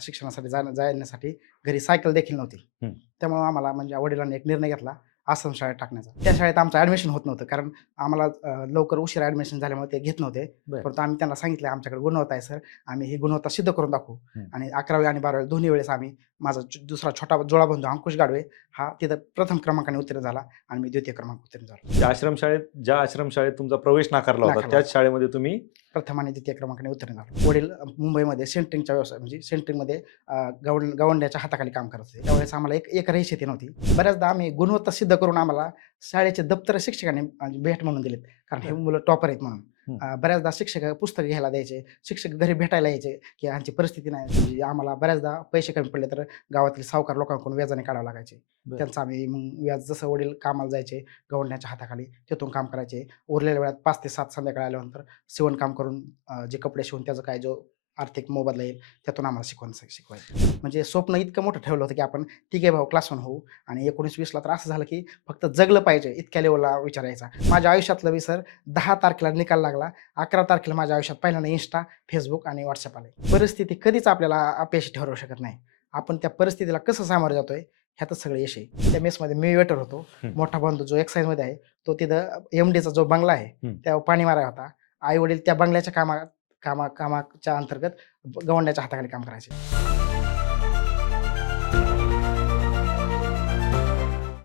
शिक्षणासाठी जाण्यासाठी घरी सायकल देखील नव्हती. हं. त्यामुळे आम्हाला म्हणजे वडिलांनी एक निर्णय घेतला आश्रम शाळेत टाकण्याचा. त्या शाळेत आमचं ॲडमिशन होत नव्हतं, कारण आम्हाला लवकर उशिरा ॲडमिशन झाल्यामुळे ते घेत नव्हते. बरं. परंतु आम्ही त्यांना सांगितलं, आमच्याकडे गुणवत्ता आहे सर, आम्ही ही गुणवत्ता सिद्ध करून दाखवू. हं. आणि 11वी आणि 12वी दोन्ही वेळेस माझा दुसरा छोटा जुळा बंधू अंकुश गाडवे हा तिथं प्रथम क्रमांकाने उत्तीर्ण झाला आणि मी द्वितीय क्रमांक उत्तीर्ण झालो. ज्या आश्रमशाळेत तुमचा प्रवेश नाकारला होता, नाकारला त्याच होता. शाळेमध्ये तुम्ही प्रथम आणि द्वितीय क्रमांकाने उत्तीर्ण झालो. वडील मुंबईमध्ये सेंटरिंगच्या व्यवसाय म्हणजे सेंटरिंगमध्ये गवंड्याच्या हाताखाली काम करत होते. त्यावेळेस आम्हाला एकरही शेती नव्हती. बऱ्याचदा आम्ही गुणवत्ता सिद्ध करून आम्हाला शाळेचे दप्तर शिक्षकांनी भेट म्हणून दिलेत, कारण हे मुलं टॉपर आहेत म्हणून. बऱ्याचदा शिक्षक पुस्तक घ्यायला द्यायचे, शिक्षक घरी भेटायला यायचे की ह्यांची परिस्थिती नाही. म्हणजे आम्हाला बऱ्याचदा पैसे कमी पडले तर गावातील सावकार लोकांकडून व्याजाने काढावं लागायचे. बरं. त्यांचं आम्ही मग व्याज, जसं वडील कामाला जायचे गवंड्याच्या हाताखाली, तिथून काम करायचे. उरलेल्या वेळात 5 ते 7 संध्याकाळी आल्यानंतर शिवणकाम करून जे कपडे शिवून त्याचा काय जो आर्थिक मोबदला येईल त्यातून आम्हाला शिकवायचे. म्हणजे स्वप्न इतकं मोठं ठेवलं होतं की आपण तिघे भाऊ क्लास 1 होऊ. आणि 19-20ला तर असं झालं की फक्त जगलं पाहिजे इतक्या लेवलला विचार यायचा. माझ्या आयुष्यातलं बी सर 10 तारखेला निकाल लागला. 11 तारखेला माझ्या आयुष्यात पहिल्यांदा Insta, Facebook आणि WhatsApp आले. परिस्थिती कधीच आपल्याला अपयशी ठरवू शकत नाही. आपण त्या परिस्थितीला कसं सामोरं जातोय ह्यातच सगळं यश आहे. त्या मेसमध्ये मी वेटर होतो. मोठा बंधू जो एक्साईजमध्ये आहे, तो तिथं MDचा जो बंगला आहे त्यावर पाणी मारायला होता. आई-वडील त्या बंगल्याच्या कामाच्या अंतर्गत गवंड्याच्या हाताखाली काम करायचे.